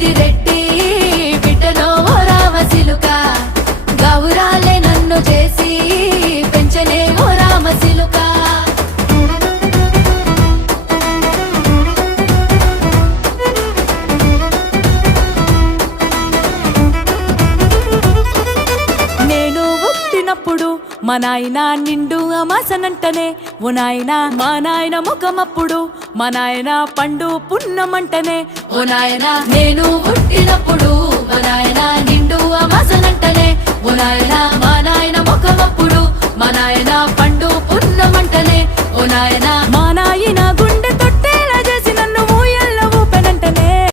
పెద్దిరెడ్డి బిడ్డలో ఓ రామసిలుక గౌరాలే నన్ను చేసి పెంచనే ఓ రామసిలుక నేను పుట్టినప్పుడు మా నాయన నిండు అమాసనంటనే ఓ నాయన మా నాయన ముఖమప్పుడు మా నాయన పండు పున్నమంటనే ఓ నాయన నేను పుట్టినప్పుడు మా నాయన నిండు అమాసనంటనే ఓ నాయన మా నాయన ముఖమప్పుడు మా నాయన పండు పున్నమంటనే ఓ నాయన మా నాయన గుండె